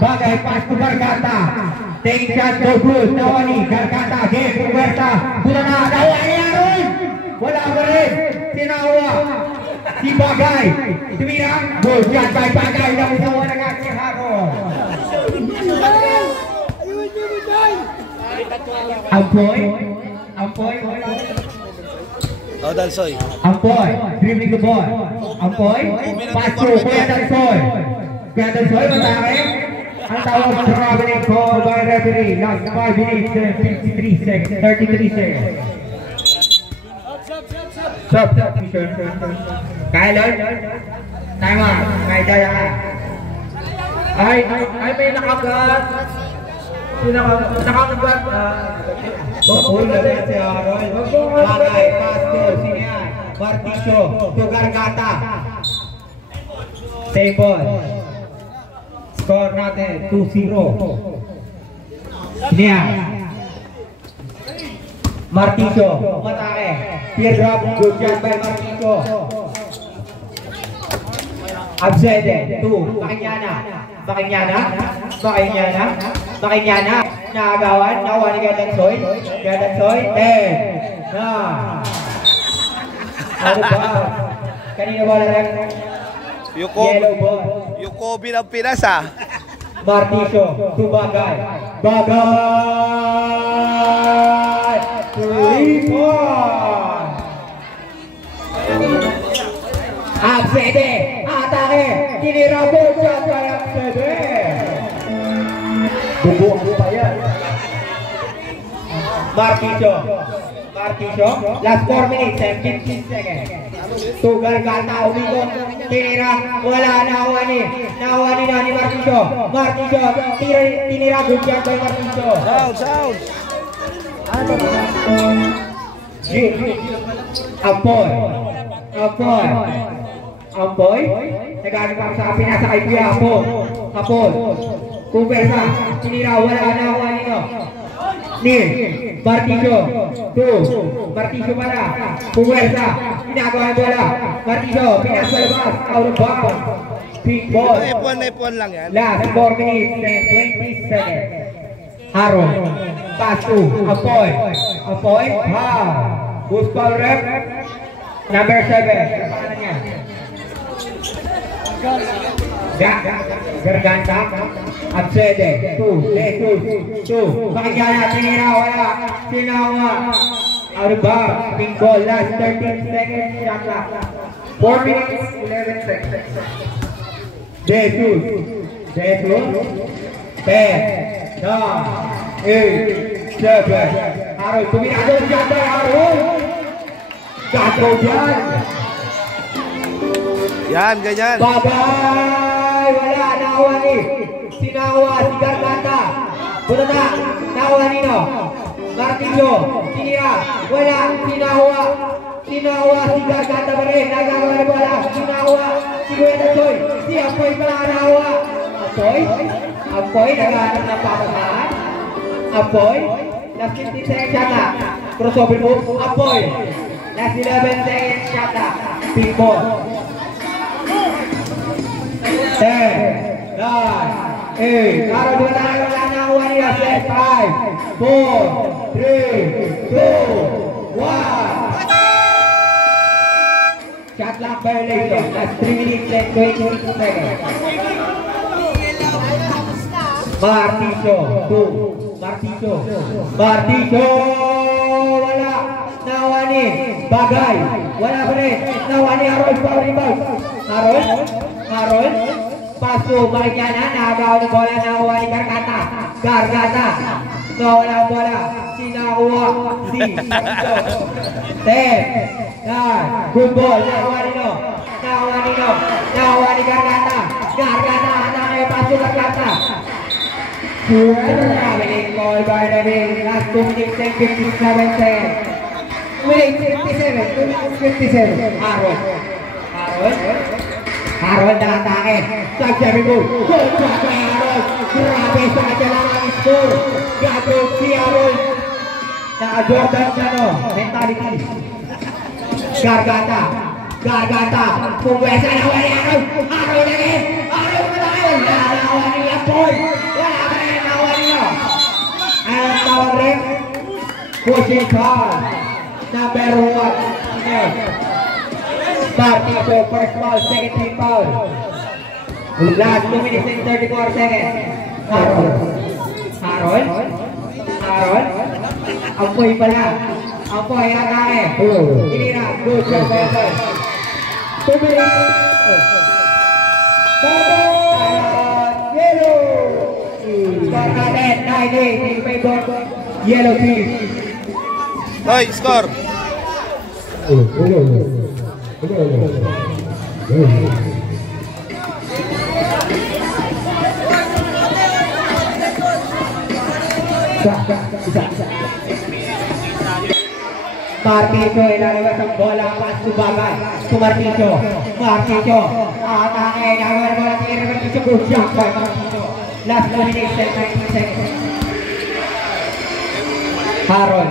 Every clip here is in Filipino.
Bagay pas to Garganta. Take shot to Cruz. Nawani Garganta. Game Puberta. Bulan na. Nawani Aaron. Wala pa rin. Sinawa. Si Bagay. Tumirang. Good shot by Bagay. Nakusawa na nga si Haron. Ampoy. Ampoy. Oh, Dalsoy. Ampoy. Dribbling the ball. Ampoy. Pass to Kuya Dalsoy. Kuya Dalsoy. Matake. Ang tawag sa traveling call by referee. Last 5 minutes and 53 seconds. 33 seconds. Stop. Kaya Lord? Time out. Kaya daya ka. Ay, may nakagat. Nakagat. Bakul na rin si Aaron. Bagay. Pass to. Sino yan? Marticio. To Garganta. Same ball. Score natin 2-0. Niya Marticio matake. Teardrop. Good job by Marticio. Absede 2. Makinyana naagawan. Nakuha ni Gadansoy 10 na ano ba kanina ba lang Yung Kobe ng Pinas ah. Marticio to Bagay. 3 points. Absede. Atake. Kinirabo siya kay Absede. Bubuang pa yan. Marticio. Last 4 minutes and 15 seconds. To Garganta. Umigot. Tinira. Wala. Nakuha ni Marticio. Tinira. Good job by Marticio. Sound. Ampoy. Nagano pa sa pinasa kay Kuya Apol. Kumpersa. Tinira. Wala. Nakuha ni Marticio. Marticio para. Kumpersa. Ginagawa ng bola. Marticio. Pinasa labas. Out of bounds. Pink ball. Ipon lang yan. Last 4 minutes and 20 seconds. Aaron. Pass to Ampoy. Who's call rep? Number 7. Pangalan niya? Garganta. Absede. 2. Makinyana. Tinira. Wala. Sinawa. Out of bounds. Pink ball. Last 13 seconds. Shot clock. 4 minutes 11 seconds. Jesus. 10, 9, 8, 7. Aaron, tuminado dyan by Aaron. Gago dyan. Yan, ganyan. Babay. Wala. Nakuha ni. Sinawa. Si Garganta. Bunata. Nakuha nino. Marticio. Sinira. Wala. Sinawa. Si Garganta pa rin. Nagagawa na bola. Sinawa. Si Kuya Dalsoy. Si Ampoy pala nakuha. Ampoy. Naghahanap ng papasahan. Ampoy. Last 15 seconds shot na. Crossover move. Ampoy. Last 11 seconds shot na. Pink ball. 10, 9, 8. Aaron, wala nakuha niya. 5, 4, 3, 2, 1. Shot clock violation. That's 3 minutes and 28 seconds. Marticio. Wala. Nakuha ni Bagay. Wala pa rin. Nakuha ni Aaron. Aaron. Pass to Makinyana. Nakagawa ng bola. Nakuha ni Garganta. Nawala ang bola. Sinakuha si 10, 9. Good ball. Nakuha ni Garganta. Atake. Pass to Garganta. Traveling ball by the wing. Last 2 minutes and 57 seconds. 57. Aaron nakatake. Sag-serving goal. Goal shot by Aaron. Grabe sa kanya ang score. Gagawin si Aaron. Naka-Jordan siya mentality. Garganta. Pumwesa na wala Aaron. Aaron matake. Wala. Apoy! Wala pa rin nawa niyo. Ang tawag rin. Pushing call. Number 1. Partido, first foul, second team foul. Last 2 minutes and 34 seconds. Harold. Apoy pala. Apoy, atake. Inira. Good job, Bebel. 2 minutes. Yellow. Score natin, 9-8 in favor Yellow team. Hoy, score. Marticho, ilalabas ang bola, pas subagay. Marticho. Atake, nagawa bola, tira Marticho, good job by Marticho. Last 2 minutes and 19 seconds. Harold.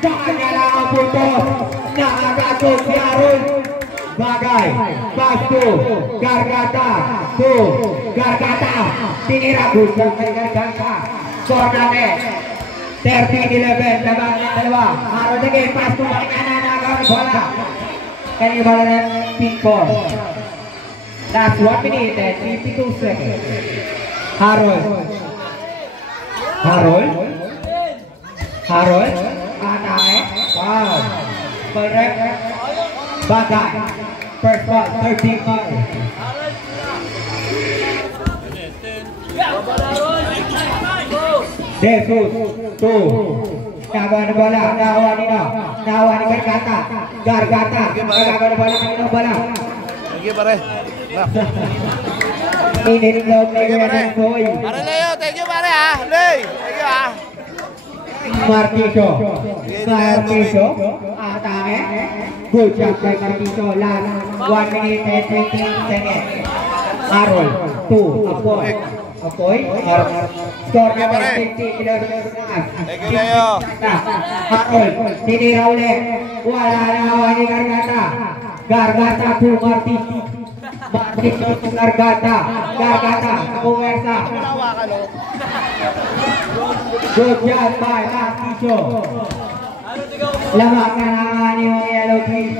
Kanya lang ang putos. Nakakagod si Harold. Bagay. Pass to Gargata. Tinira. Good job kay Gargata. Score natin. 13-11. Dalawa. Harold again. Pass to Gargata. Nagawa bola. Kanya bola ng ping-pong. Last 1 minute and 52 seconds. Harold. Atake. Wow. Correct. Bagay. First ball. 13 ball. Jesus. 2. Nagawa na bola. Nahawa ni Gargata. Nagawa na bola. Sige, pare. Inilog na yung ng boy. Pare Leo, thank you pare ha. Lay, thank you ha. Marticho. Atake. Good job by Marticho. Last 1 minute and 20 seconds. Harold. 2. Apoy. Score number 50-11. Thank you Leo. Harold. Tinira ulit. Wala na ni Gargata to Marticho. Marticho to Gargata. Puwersa. Good job by Marticho. Lamang na naman yung Yellow team.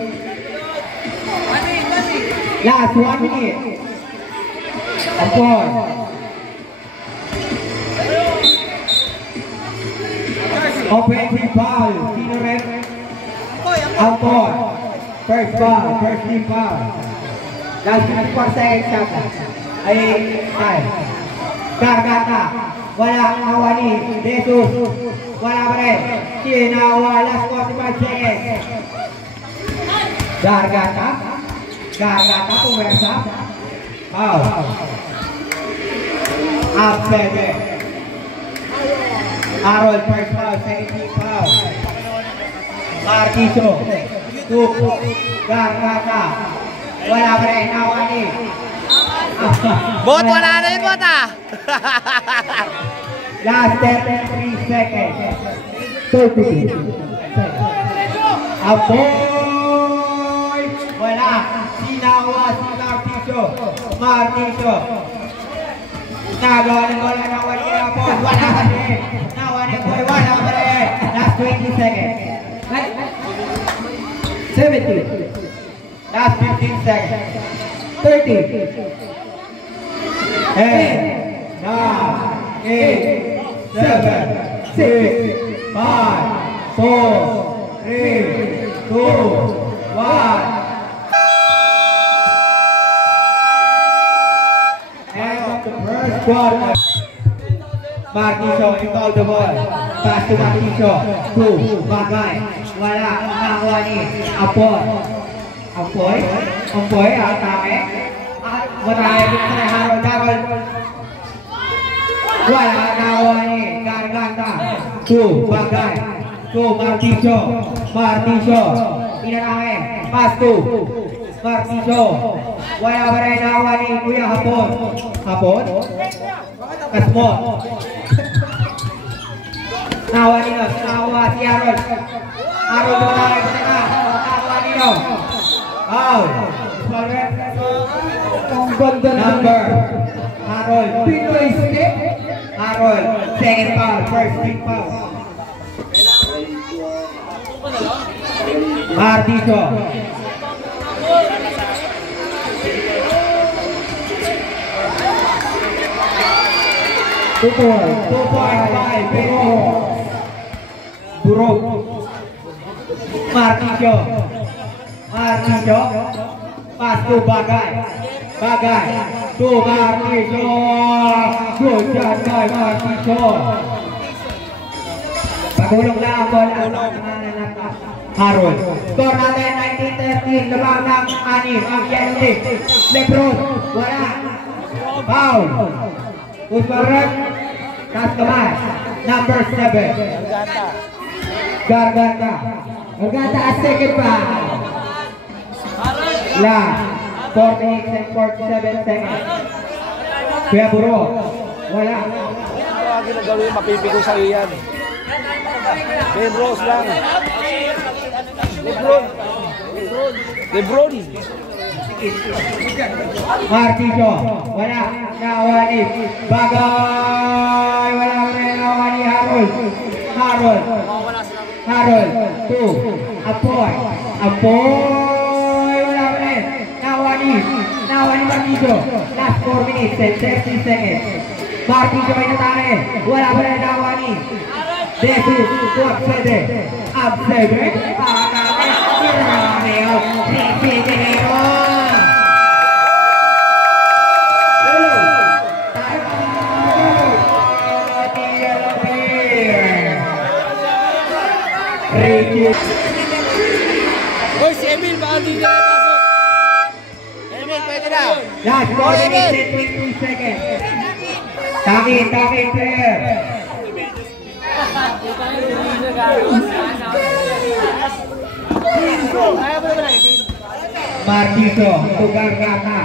Last 1 minute. Apoy. Offensive foul. Sino rin? Apoy. First team foul. Last 54 seconds. Ay, Gargata. Wala nawa ni Jesus. Wala pa rin. Sinawa. Last 45 seconds. Gargata. Puwersa. Foul. Upset. Harold first foul. Second team foul. Marticho. 2. Gargata. Wala pa rin. Nawa ni. Bot, wala na yun, bot ah. Last 33 seconds. 30 seconds. Apoy! Wala. Sinawa si Marticho. Nagawa ng bola na wali na po. Wala pa rin. Nawa ni Apoy. Wala pa rin. Last 20 seconds. 70. Last 15 seconds. 30. 10, 9, 8, 7, 6, 5, 4, 3, 2, 1. End of the first quarter. Marticho, involve the ball. Pass to Marticho. 2, Bagay. Wala. Nakuha ni Apoy. Atake. Mataya dito na Harold. Wala nakuha ni Gargata. 2, Bagay. 2, Marticho. Inatake. Pass 2. Marticho. Wala pa rin nakuha ni Kuya Hapon. Kasmon. Nakuha si Harold. Harold nakuha ni Nos. Out. Salve. Ang ganda number. Harold. Pinoy stick. Harold. Second foul. First team foul. Martiso. Pukul 2.5 pero buruk. Martiso pas tu Bagai tu Martiso hujan kay Martiso pagulong lang bola Harold skor natin 19-13 labang ng 6 ang Yellow Team. Lebron wala foul Usmaran tas kamay number 7 Garganta at second foul la 48 and 47 seconds Kuya Buro wala Lagi na gawin, mapipigo sa iyan. Ben Rose lang. Lebron. Martiso wala nawani Bagay wala rin nawani Harold 2 Apoy wala rin nawani Martiso last 4 minutes and 30 seconds Martiso may natake wala rin nawani Desu Absede Iraneo Ripidero Hoy, si Emil, baka hindi na pasok. Emil, pwede na. Last 4 minutes and 22 seconds. Takin, player. Martiso, to Garganta.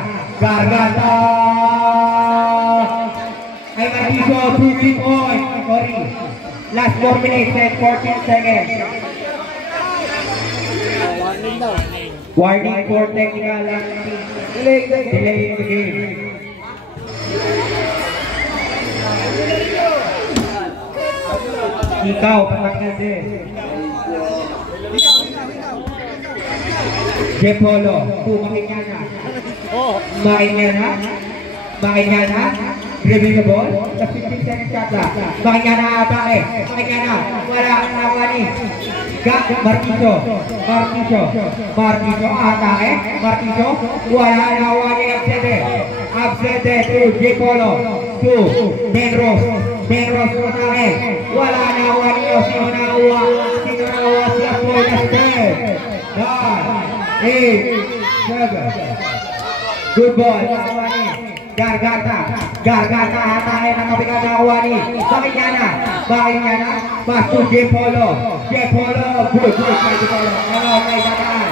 Ay Martiso, 2 points. Sorry. Last 4 minutes and 14 seconds. Warning for technical delay in the game. Ikaw, patanggal din. Jepolo, Makinyana. Dribbling the ball. The 15 seconds shot lang. Makinyana atake. Wala nawani. Martiso atake. Wala nawani Absede to Jepolo. 2 Denros atake. Wala nawani sino nawa siya po na step. 9, 8, 7. Good ball. Garganta atake ng kapikat na Awani. Makinyana. Pass to Jepolo. Good. Jepolo. May dataan.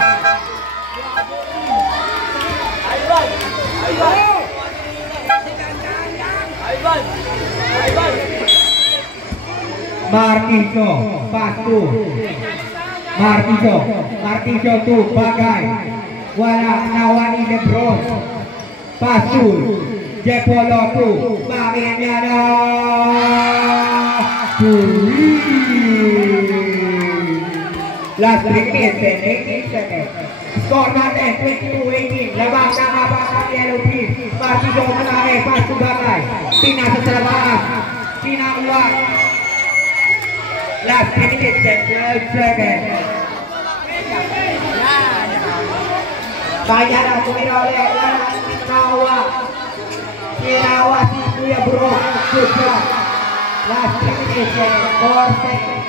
Martiso. Pass to Martiso to Bagay. Wala nawani Lebron. Pass to Jepolo to Makinyana. Last 3 minutes and 18 seconds. Score natin 22-18. Labang na habang ang Yellow Team. Martiso matake. Pass to Bagay. Pinasa sa labas. Pinakuha. Last 3 minutes and 12 seconds. Kaya na tumira ulit. Ginawa si Kuya Bro. Good job. Last 3 minutes and 4 seconds.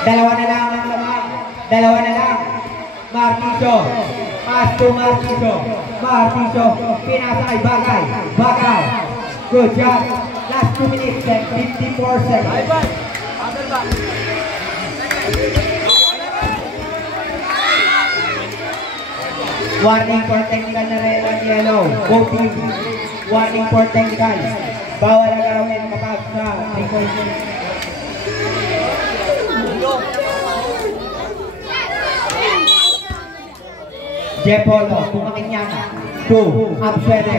Dalawa na lang. Martiso. Pass to Martiso. Pinasa kay Bagay. Good job. Last 2 minutes and 54 seconds. Warning for technical na red and yellow. Both teams. Warning for technical. Bawal ang gawin kapag sa 3 points. Jepolo, pumakin niya na. 2, Absede,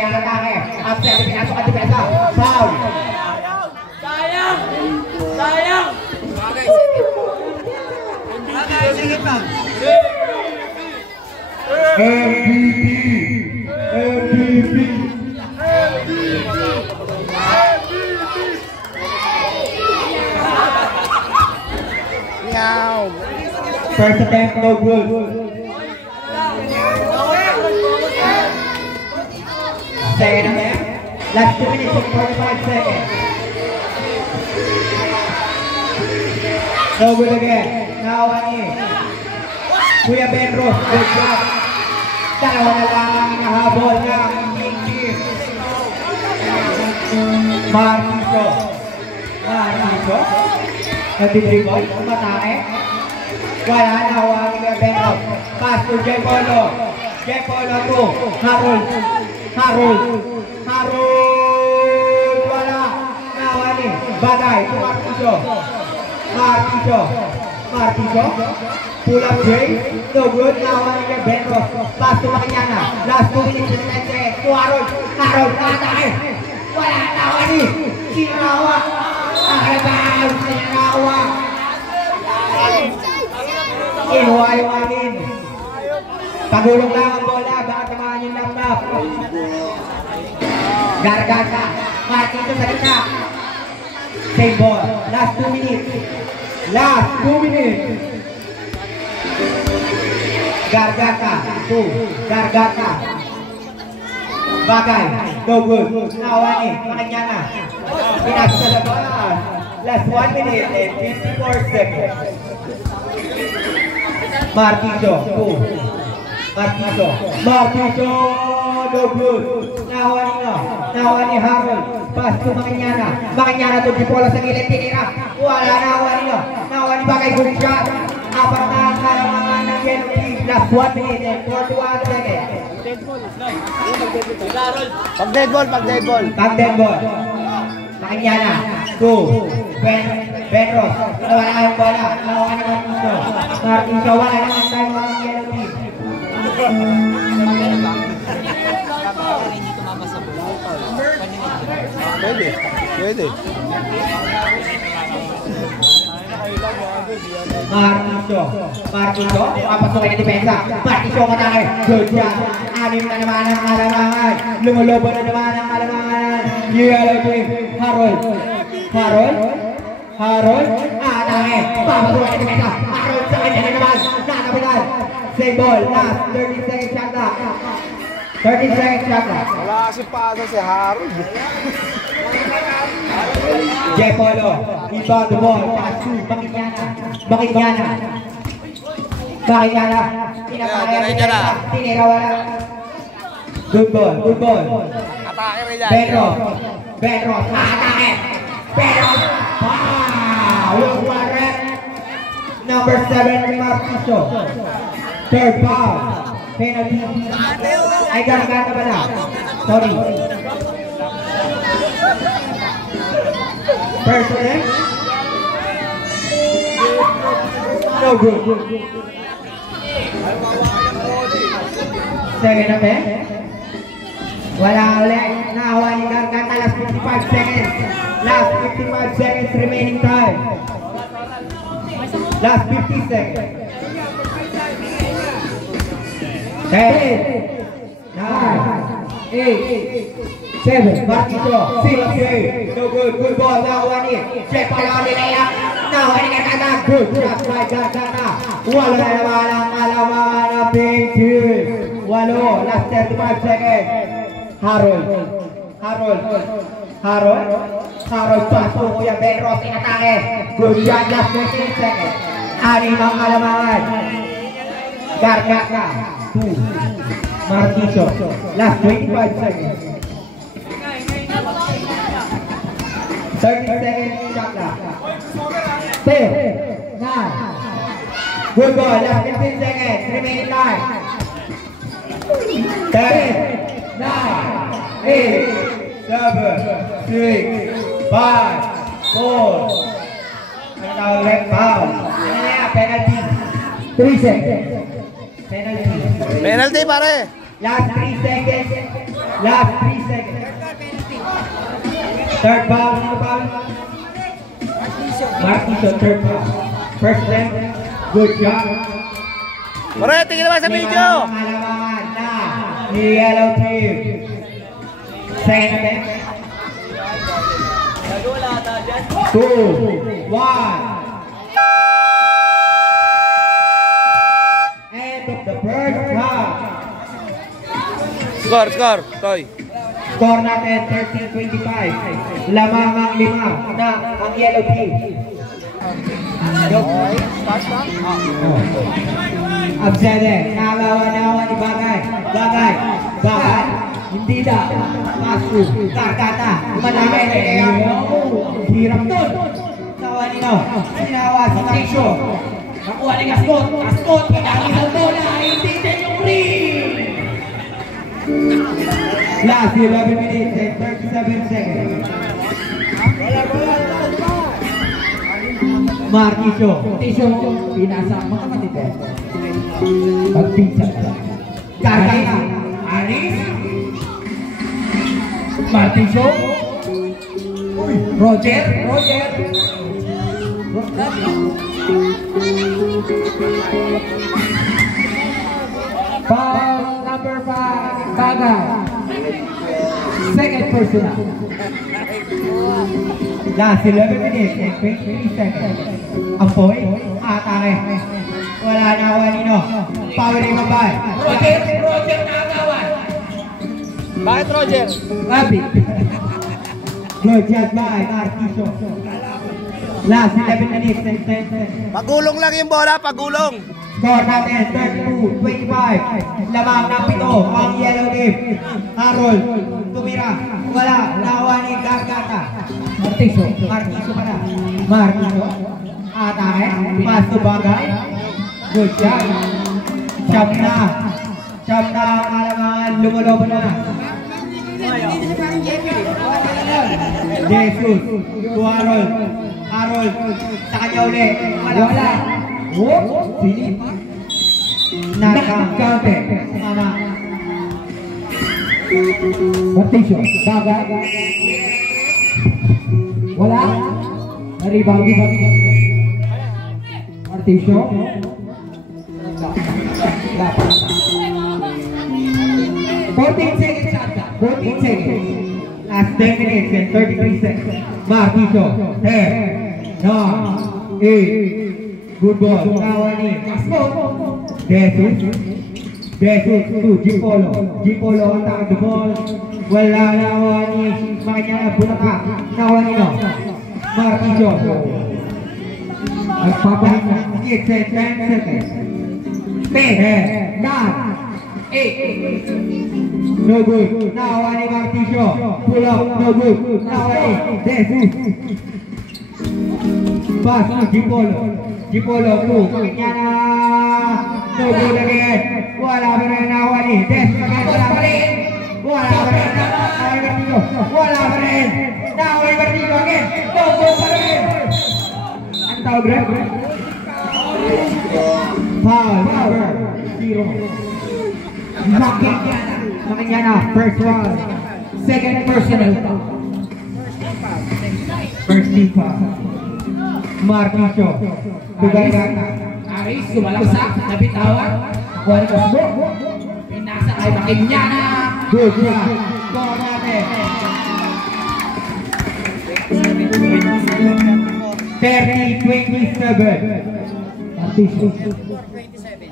ang atake. Absede, pinasok ang depensa. Foul. Sayang! MVP. First attempt, no good. Second attempt, last 2 minutes and 45 seconds. No good again. Now, Kuya Benros, good job. Dalawa na lang nahabol ng team. Martiso. Nag-dribble, umatake. Wala na, huwag Kuya Benros. Pass to Jepolo. Jepolo to Harold. Wala. Nawani. Bagay to Martiso. Pull up Jay. No good. Nawani Kuya Benros. Pass to Makinyana. Last 2 minutes and 10 seconds. To Harold. Atake. Wala. Nawani. Sinarawa. Inuwayo-amin. Pagulong lang ang bola. Baka tamaan yung laptop. Gargata. Martito sa gitna. Same ball. Last 2 minutes. Gargata. Bagay. No good. Nawani. Makanyana. Pinasa sa labas. Last 1 minute and 54 seconds. Martiso. No good. Nawani Harold. Pass to Makanyana to Dipola sa gilid. Tinira. Wala Nawani Bagay. Good shot. Apat na ang kalamangan ng yellow team. Last 1 minute and 41 seconds. Pag dead ball. Makanyana. 2. Benros. Wala ang bola. Nawakan naman ito. Martiso. Wala naman tayo mga yellow team. Pwede. Martiso. Papasok na depensa. Martiso matake. Good job. 6 na naman ang alamangan. Lumulubo na naman ang alamangan. Yellow team. Harold. Atake. Papasok na depensa. Harold sa kanya na naman. Nakapitan. Same ball. Last 30 seconds shot clock. Wala kasi pasa si Harold. Jepolo. Inbound the ball. Pass to Makinyana. Tinira wala. Good ball. Atake rin yan. Benros. Atake. Wow! Warren. Number 7, Martiso. Third foul. Penalty. Ay, gargata ba na? Sorry. First attempt. No good. Second attempt. Wala ulit. Nahawa ni Gargata. Last 55 seconds. Last 55 seconds remaining time. Last 50 seconds. 10, 9, 8, 7. Martiso. 6. No good. Good ball. Nahawa ni Jepolo nilaya. Nahawa ni Gargata. Good job by Gargata. Wala na naman ang alaman ng pink team. 8. Last 35 seconds. Harold. Paso. Kuya Benros. Inatake. Good shot. Last 15 seconds. 6 ang alamangan. Gargata. 2. Martiso. Last 25 seconds. 30 seconds shot clock. 10, 9. Good ball. Last 15 seconds. Remaining time. 10, 9, 8, 7, 6, 5, 4. Red foul. Penalty. 3 seconds. Penalty. Penalty pare. Last 3 seconds. Last 3 seconds. Third foul. Ano foul? Martiso, third foul. First left. Good job. Pare, tingin naman sa video. Malamangan na ni Yellow Team. Second left. 2, 1. End of the first half. Score, Toy. Score natin 13-25. Lamang ang 5 na ang Yellow Team. Absede, nakawa ni Bagay. Bagay. Hindi na. Pasu, kakata. Madami na kaya. Hirap doon. Nawa ni No. Sinawa si Tisho. Nakuha ni Gascon. Pinakita ang bola. Hindi din yung ring. Last 11 minutes and 37 seconds. Martiso. Pinasa mga matite. Pagpinsa. Kakata. Aris. Martiso. Roger. Foul number 5. Bagay. Second personal. Last 11 minutes and 20 seconds. Apoy. Atake. Wala na Juanino. Power ni Mabay. Roger nakagawan. Bakit Roger? Rabbit. Good job by Martiso. Last 11 minutes and 10 seconds. Pagulong lang yung bola, pagulong. Score natin 32-25. Lamang ng 7 ang Yellow Team. Harold. Tumira. Wala. Nawa ni Gargata. Martiso pala. Martiso. Atake. Paso Bagay. Good job. Siyam na kalamangan. Lumalobo na. Jesus. To Harold. Sa kanya ulit. Wala. Philip. Nakakante. Sana. Martiso. Bagay. Wala. Rebound. Martiso. 14 seconds. 14 seconds. Last 10 minutes and 33 seconds. Martiso. 10, 9, 8. Good ball. Nawani. Jesus to Gipolo attack the ball. Wala Nawani. Makanya na bulaka. Nawani no. Martiso. Nagpapahin na. It's 10 seconds. 10, 9, 8. No good. Nawani Martiso. Pull up. No good. Nawani. Jesus. Pass to Gipolo to. Makanya na. No good again. Wala pa rin Nawani. Wala pa rin. Wala pa rin. Nawani Martiso again. No good pa rin. Ang tawag rin. Foul number 0. Makanya first one. Second personal. First team foul. Martiso. Tugargata. Aris, sumalaksak, nabitawan. Nakuha ni Kasbo. Pinasa kay Makinyana. Good job. Score natin. 30-27. Martiso.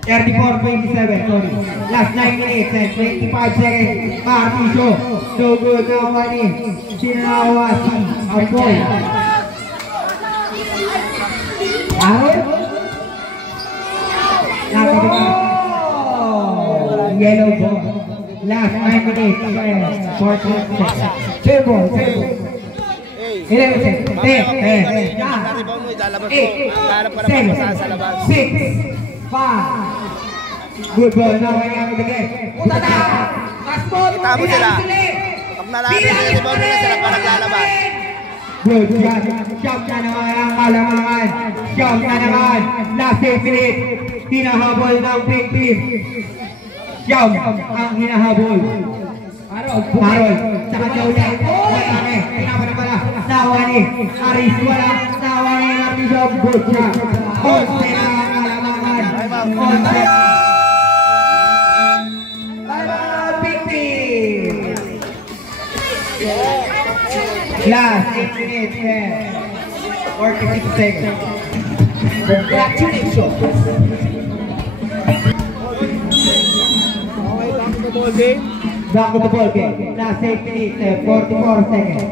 34-27, sorry. Last 9 minutes and 25 seconds. Martiso. So good. Nawani. Sinawa si Apoy. Aaron. Yellow ball. Last 9 minutes and 14 seconds. Table. 11 seconds. 10. 6. 5. Good ball. Now I am again. Kita mo sila. Pag nalaman na rebound nila sila pa naglalabas. Good job. Shot na naman ang kalamangan. Shot na naman. Last 8 minutes. Hinahabol ng big team. Siyam ang hinahabol. Harold, saka Jaulen, Matane, pinapanapala, Nawani, Aris, wala, Nawani, Martisob, Butcha, Onse na ang kalamangan, Onse, Pipi, last 8 minutes and 46 seconds. Congratulations! Back to the ball game. Last 8 minutes and 44 seconds.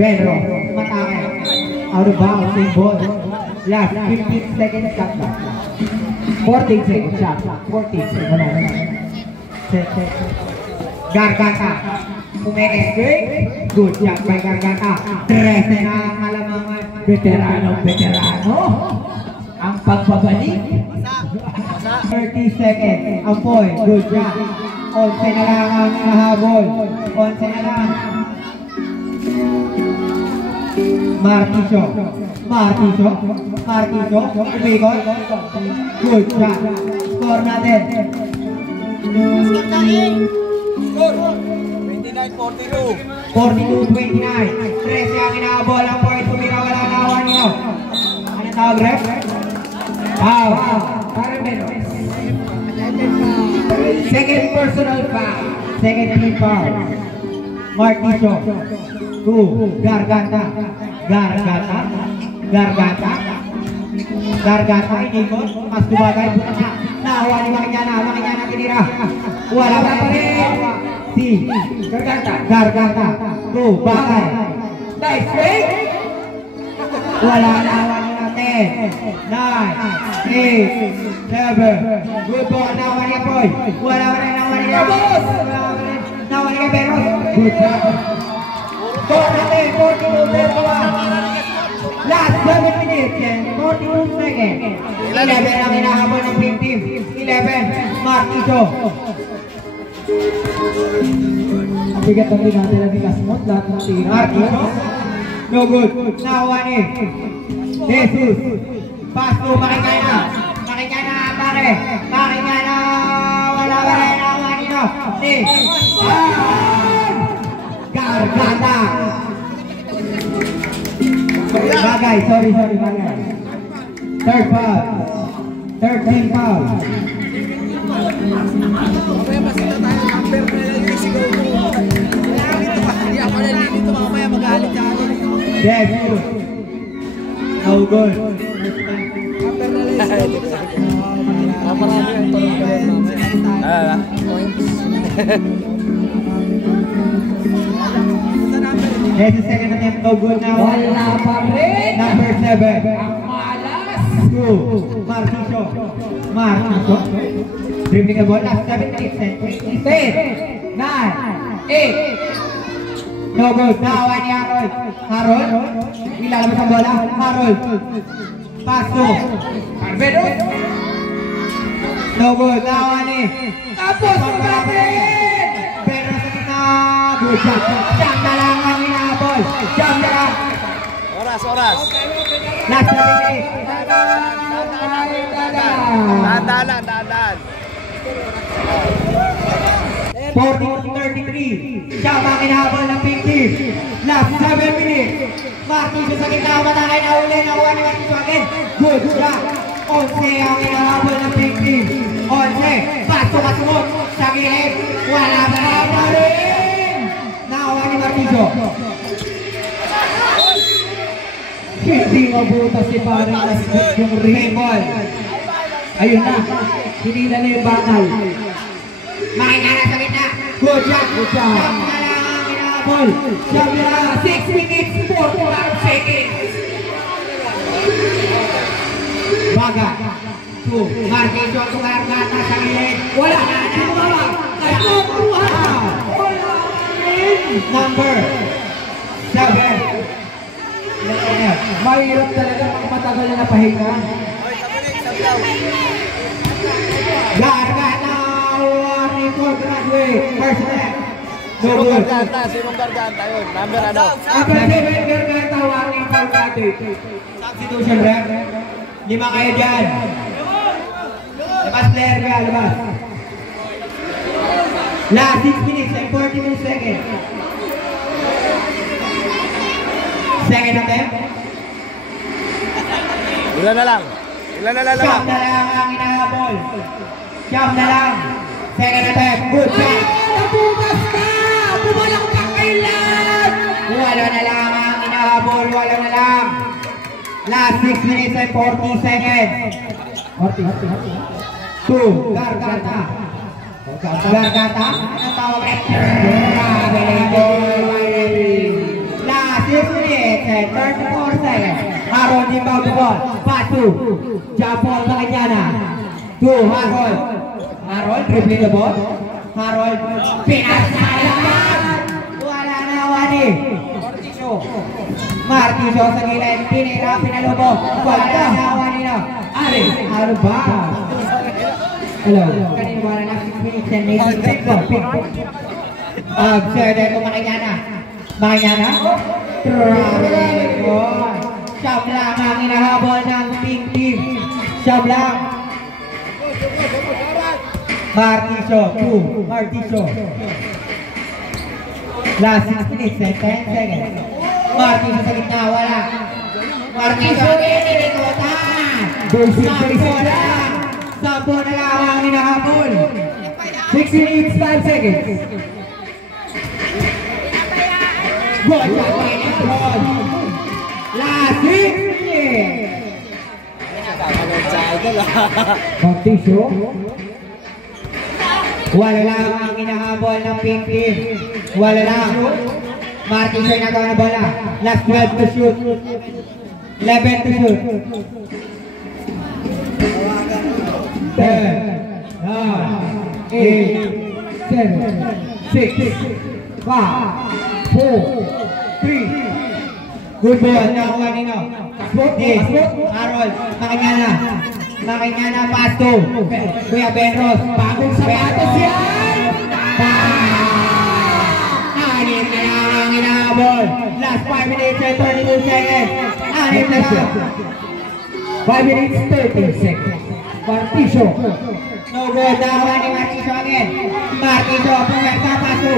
Benro, Matake, out of bounds, same ball. Last 15 seconds, shot back. 14 seconds, shot back. 14 seconds. Garganta, umeke, good shot by Garganta. 13 na ang kalamangan. Veterano. Ang pagbabalik. 30 seconds, ang point, good job. 11 na lang ang nahabol. 11 na lang. Martiso. Umikot. Good shot. Score natin. 29-42. 42-29. 13 ang inahabol. Ang point, tumira, wala na awan nyo. Ano tawag, ref? Wow. Second personal foul. Second team foul. Martiso. 2. Garganta. Inikot. Mas tubagay. Nahawa ni Makinyana tinira. Wala pa rin. Si Garganta. 2. Bakay. Nice fake. Wala na awan natin. 9, 8, 7. Good ball. Nawan niya, boy. Wala na nawan niya. Nawan niya, Beros. Good job. Score natin. 42-31. Last 7 minutes and 42 seconds. 11 ang hinahabol ng pink team. 11. Martiso. Ang bigat ng natin ang bigas mo. Lahat ng tira. Martiso. No good. Nawan niya. Jesus. Pass to Makikana. Pare. Makikana. Wala pa rin ang manino. Si. Garganta. Bagay. Sorry. Bagay. Third foul. Third team foul. Jesus. No good. There's a second attempt, no good now. Wala pa rin. Number 7. Ang malas. 2. Martiso. Dribbling the ball, last 7 minutes. 10, 9, 8. No good. Naawa ni Harold. Ilalabas ang bola. Harold. Pass to Carvero. no good. Naawa ni. Tapos kumapit. Pero sa kita. Good shot. Jam na lang ang inaabol. Jam na lang. Oras. Last 7 minutes. Dahan. 40-33. Jam ang inaabol ng pink team. Last 7 minutes. Martiso sa gitna, matangay na uli, nakuha ni Martiso again. Good shot. 11 ang inahabol ng pink team. 11. Paso kasunod sa gilid. Wala pa rin. Nakuha ni Martiso. Hindi mabuta si parang asbet yung ring ball. Ayun na. Hinila na yung bakal. Makikana sa gitna. Good shot. Jam na lang ang inahabol. Jam na lang. 6 minutes, 45 seconds. Baga. 2. Martiso ang Garganta sa gilid. Wala na. Tumama. Kukuha. Wala rin. Number 7. Mahirap talaga pag matagal na napahinga. Garganta. Warning for graduate. First step. Sinong Garganta yun? Number ano? Number 7 Garganta. Warning for graduate. Substitution rep. 5 kayo dyan. Labas player ka. Labas. Last 6 minutes and 42 seconds. Second attempt. Ilan na lang? Siyam na lang ang inahabol. Siyam na lang. Second attempt. Good shot. Nabukas na! Bumalak ka kailan! Wala na lang ang inahabol. Wala na lang. Last 6 minutes and 40 seconds. 2. Gargata. Gargata. Anong tawag rin? Grabe na goal. Last 6 minutes and 34 seconds. Harold inbound the ball. Pass to jump ball sa kanya na. To Harold. Harold dribbling the ball. Harold pinasayaman. Wala na Wani. Martiso sa gilid. Pinira, pinalubo. Wala na Wani na. Ari. Ano ba? Hello. Kanina wala na 6 minutes and 18 seconds. Sir, kumakanyana. Makanyana. Grabe ko. Siyam lang ang inahabol ng pink team. Siyam lang. Martiso. 2. Martiso. Last 6 minutes and 10 seconds. Martiso sa gitna. Wala. Martiso. Inilikutan. Sampo lang. Sampo na lang ang inahabol. 6 minutes, 5 seconds. Good shot. Last 6 minutes. Martiso. Wala lang ang inahabol ng pink team. Wala lang. Martiso ay nagawa na bola. Last 12 to shoot. 11 to shoot. 10, 9, 8, 7, 6, 5, 4, 3. Good ball. Nakuha nino. Harold. Makanyana. Makanyana. Pass to Kuya Benros. Bagong sapatos yan! Anim na lang ang inahabol. Last 5 minutes and 32 seconds. Anim na lang. 5 minutes, 30 seconds. Martiso. No good. Nakuha ni Martiso again. Martiso. Puwerta. Pass to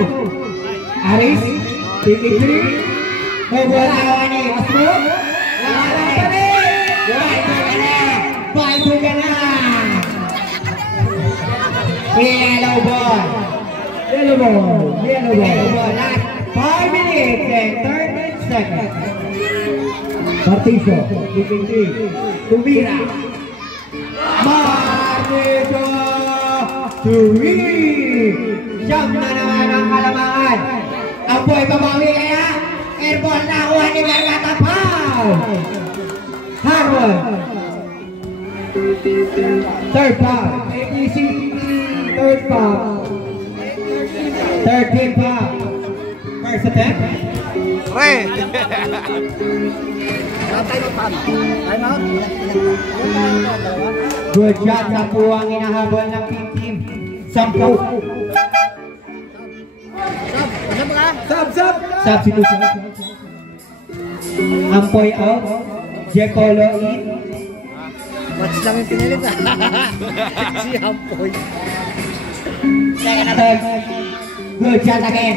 Aris. Dimitri. no good. Nakuha ni Masmo. Wala pa rin. Ball ka na. Yellow ball. Yellow ball. Yellow Yellow ball. ball. Last 5 minutes and 30 seconds. Martiso. Dimitri. Tumira. Martiso. Three. Siyam na naman ang kalamangan. Ang boy babawi kaya. Airball nakuha ni Gargata. Foul. Harold. Third foul. ABC. Third foul. 13 foul. First attempt. Pre! Time out? Good shot. 10 ang inahabol ng pink team. 10. Substitution. Ampoy out. Jekolo in. Watch lang yung pinilit ah. Si Ampoy. Second attempt. Good shot again.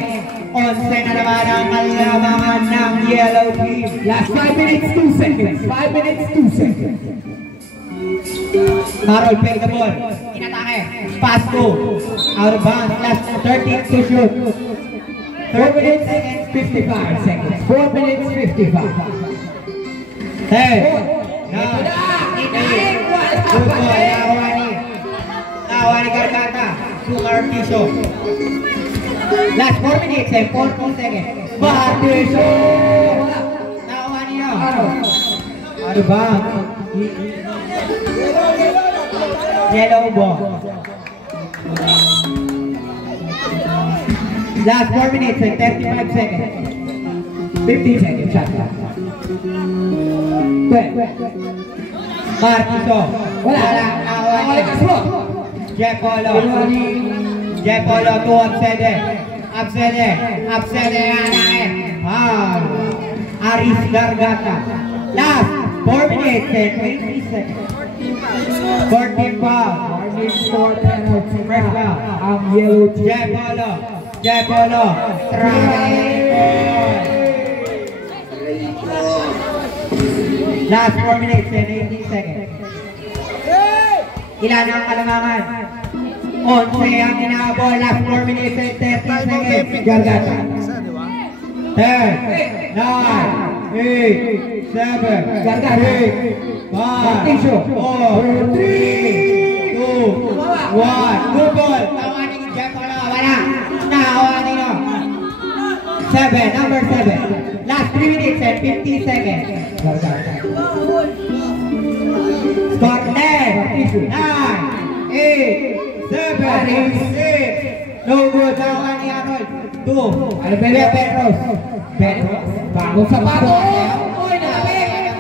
11 na naman ang kalamangan ng yellow team. Last 5 minutes, 2 seconds. 5 minutes, 2 seconds. Harold play the ball. Inatake. Pass to. Out of bounds. Last 13 to shoot. 4 minutes, 55 seconds. 4 minutes, 55. Hey. Good boy. Nakuha ni Gargata. To Martiso. Last 4 minutes and 14 seconds. Martiso. Nakuha niya. Ano ba? Yellow ball. Last 4 minutes and 35 seconds. 15 seconds. Shot. 10. Martiso. Wala. Nakuha niya. Jekolo. Jekolo to Absede. Absede anahin. Aris Gargata. Last 4 minutes and 20 seconds. 14 foul. may score penalty na ang yellow team. Jeff Polo, last 4 minutes and 18 seconds. Ilan ang kalamangan? 11 ang inaabol, last 4 minutes and 13 seconds. Gargata. 10, 9, 8, 7, Gargata. 6, 5, 4, 3, 2, 1. Good ball. Tawanin ni Jeff Polo. Wala. Nakawanin nyo. 7, number 7. Last 3 minutes and 50 seconds. Gargata. Score 10, 9, 8, 7, 6. No good. Tawanin ni Arnold. 2. Ano ba yung Petros? Petros? Bagong sapato! Uy, nakabig!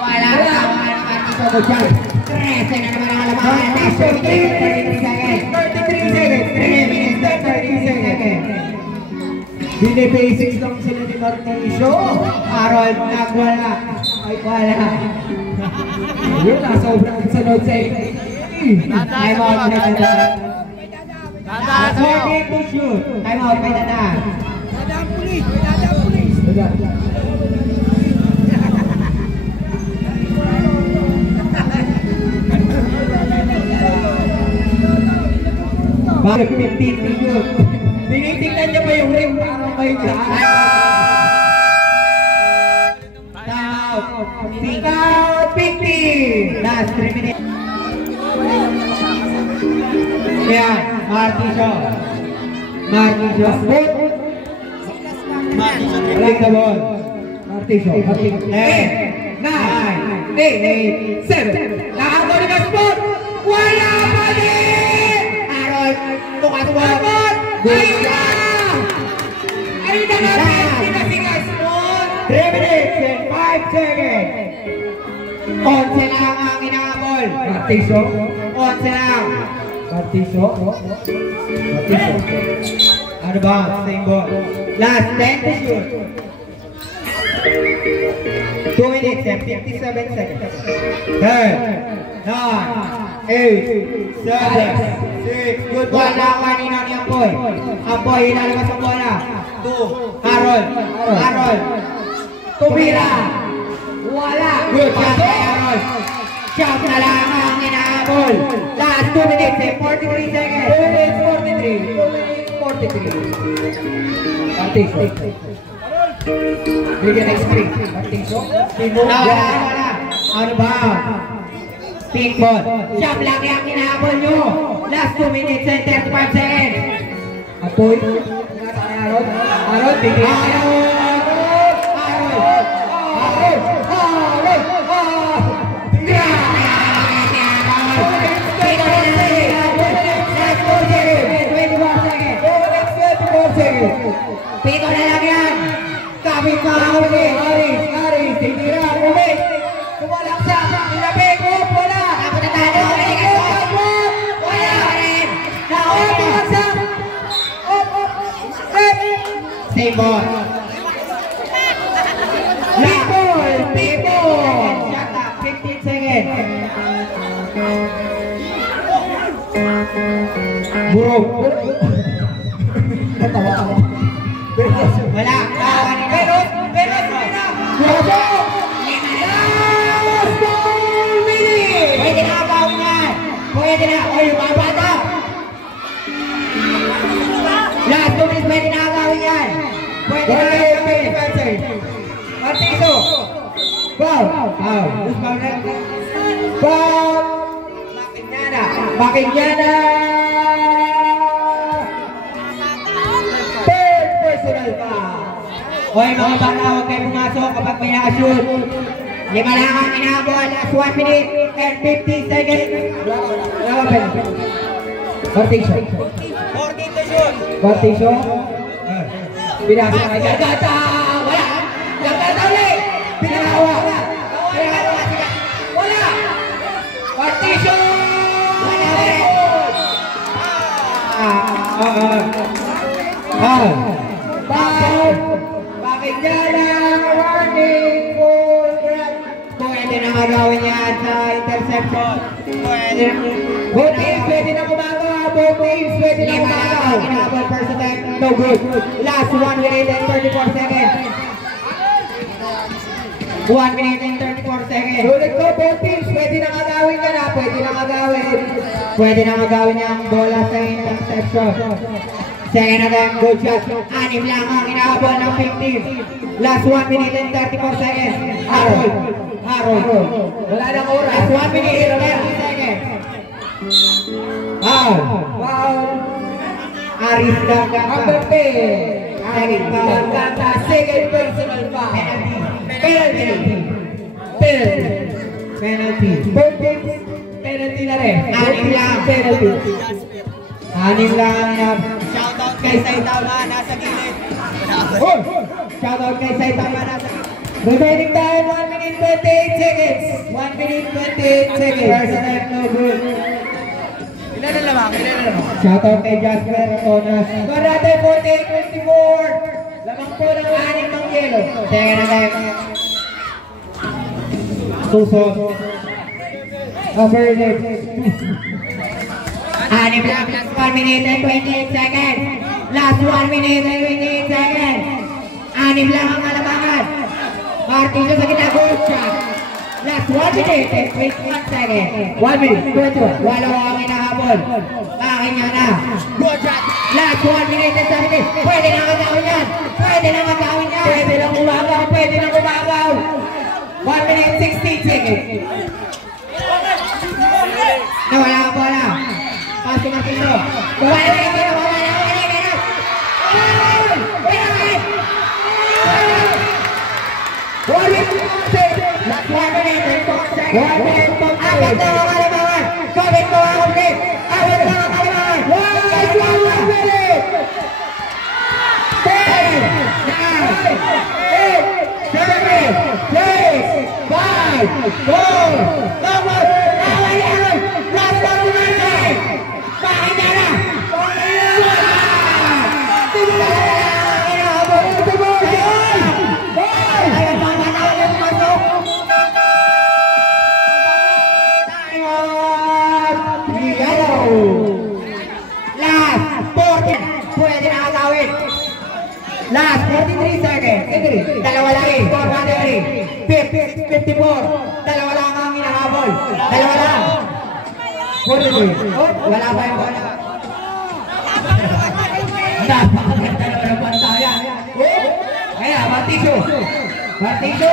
Wala na naman ang Artito ko dyan. 13 na naman ang alamangan. 33 seconds. 33 seconds. 3 minutes and 33 seconds. Bini-basics lang sila ni Marticio. Harold, nagwala. Ay, wala. Yun, sobrang sunod sa Time out, may dadaan. Tandaan sa'yo. 14 to shoot. Time out, may dadaan. Bakit 15 to shoot? Tinitingnan niya pa yung ring para may Time out. Pick out, 50. Last 3 minutes. Yan, Marticio. Spot. Balik the ball. Marticio. 10, 9, 8, 7. Nakakuli ka spot. Wala pa din. Harold, bukas mo. Good job. Ay na namin. Pinasigas mo. 3 minutes and 5 seconds. 11 lang ang inaabol. Marticio. 11 lang. Marticio. Ano ba? Same ball. Last 10 to shoot. 2 minutes and 57 seconds. 10, 9, 8, 7, 6. Good ball. Wala kanina ni Amboy. Amboy, ilalabas ang bola. 2. Harold. Tumira. Wala. Good shot kay Harold. Shot na lang ang inaabol. Last 2 minutes and 43 seconds. 2 minutes 43. Marticio. Bigyan ng screen. Marticio. Wala. Ano ba? Pink ball. Shot lang yung inaabol nyo. Last 2 minutes and 35 seconds. Apoy. Harold. Bigyan. Pito na lang yan. Kapit pa ako ulit. Aris. Tinira. Umit. Kumalaksa. Ilapit. Wala. Dapat na tayo. Wala pa rin. Nakuha. Same ball. People. Shut up. 15 seconds. Burog. Tawa. Wala. Pero na. Pwede na bawin yan. Pwede na. O yung mga bata. Last 2 minutes pwede na bawin yan. Pwede na bawin. Marticio. Foul. Makinyana. Third personal foul. Hoy mga bata, huwag kayo pumasok kapag may nakashoot. 5 lang ang inaabol. Last 1 minute and 50 seconds. Marticio. Pinasa kay Gargata. Wala. Gargata ulit. Pinakawa. Wala. Marticio. Bakit dyan ang warning full grab? Pwede na magawin yan sa interception. Both teams pwede na kumagawa. Both teams pwede na kumagawa. Inabot first attempt, no good. Last 1 minute and 34 seconds. 1 minute and 34 seconds. Ulit ko, both teams pwede na agawin ka na. Pwede na agawin. Pwede na magawin niya ang bola sa interception. Second attempt, good shot. 6 lang ang inahabol ng 15. Last 1 minute and 34 seconds. Harold. Wala nang oras. Last 1 minute and 30 seconds. Foul. Aris Gagata. Number 10. Second foul. Gagata. Second personal foul. Penalty. Both teams penalty na rin. 6 lang. Penalty. 6 lang. Shoutout kay Saitama, nasa gilid. Shoutout kay Saitama nasa Remaining time 1 minute 28 seconds. 1 minute 28 seconds. first attempt, no good. Ilan na lamang. Shoutout kay Jasper Onas. Barate 48-24. Lamang po ng 6 ng yelo. Second attempt. Suson. Overlap. 6 lang. Last 1 minute and 28 seconds. Last 1 minute and 28 seconds. 6 lang ang alabangan. Martillo sa gitna, good shot. Last 1 minute and 21 seconds. 1 minute 21. Walo ang inahabol. Pakinggan na. Good shot. Last 1 minute and 30. Pwede na magawin yan. Pwede na magawin yan. Pwede lang umagaw. Pwede lang umagaw. 1 minute 16 seconds. Nawala ang bola. Pass to Martillo. Wala na yung pino. Last 1 minute and 4 seconds. 1 minute 4 seconds. Apat na ang kalabangan. Gawin mo ang complete. Apat na ang kalabangan. Last 1 minute. 10, 9, 8, 7, 6, 5, 4, number, last 1 minute. Pakinggan na. Last 43 seconds. Dalawa lang eh. 54. Dalawa lang ang hinahabol. Dalawa lang. 43. Oh, wala pa yung bola. Napakaganda naman ang pantaya. Kaya, Martillo. 46.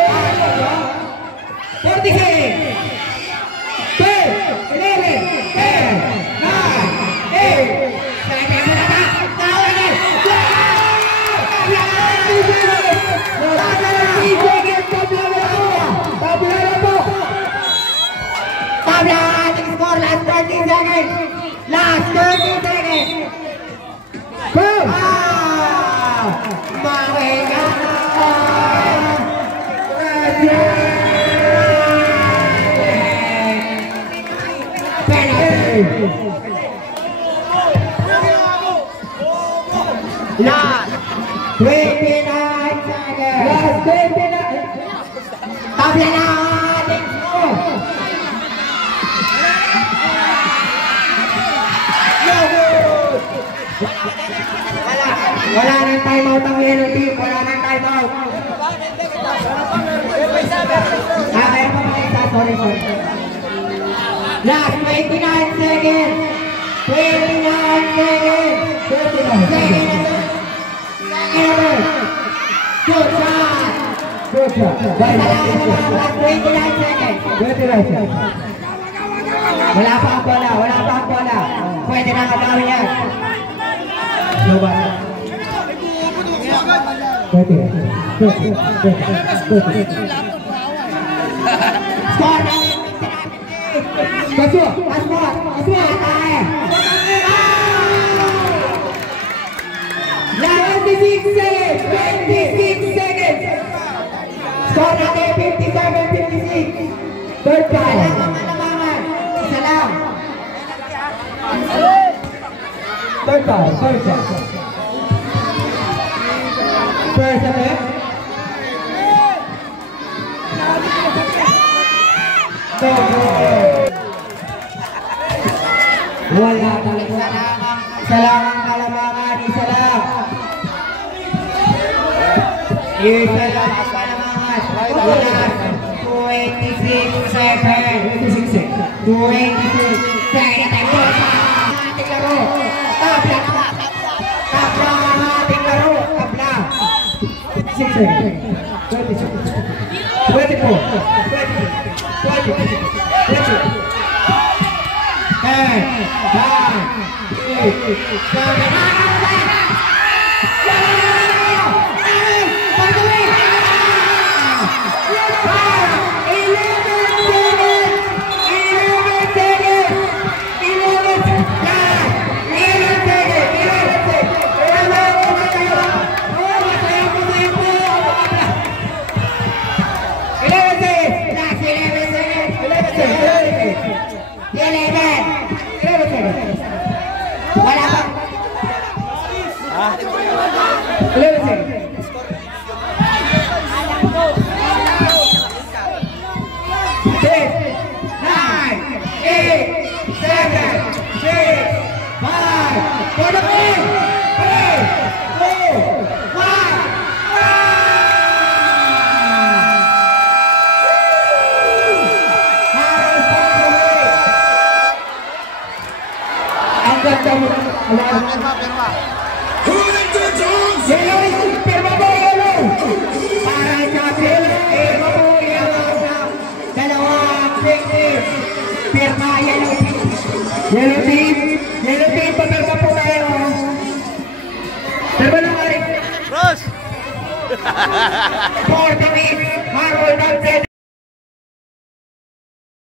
10, 11, 10, 9, 8. Last 30 seconds. Last 30 seconds. Boom. Mawiga Last 29 seconds. Last 29. Tabla na ating score. Wala nang timeout ang yellow team. Wala nang timeout. Meron pa mga isa. Sorry. Last 29 seconds. 29 seconds. 29 seconds. Good shot. Good shot. Last 29 seconds. 29 seconds. Wala pa ang bola. Pwede na magawin yan. Score na. Kasua. Tayo. 26 seconds. 26 seconds. Score natin 57-56. Third foul. Isa lang. Third foul. First attempt. Wala talaga. Isa lang ang kalamangan, isa lang. Isa lang ang kalamangan. Wala. 26 seconds. 26 seconds. Ating laro. Tabla. Tabla ang ating laro. Tabla. 6 seconds. 24. 40 minutes, Harold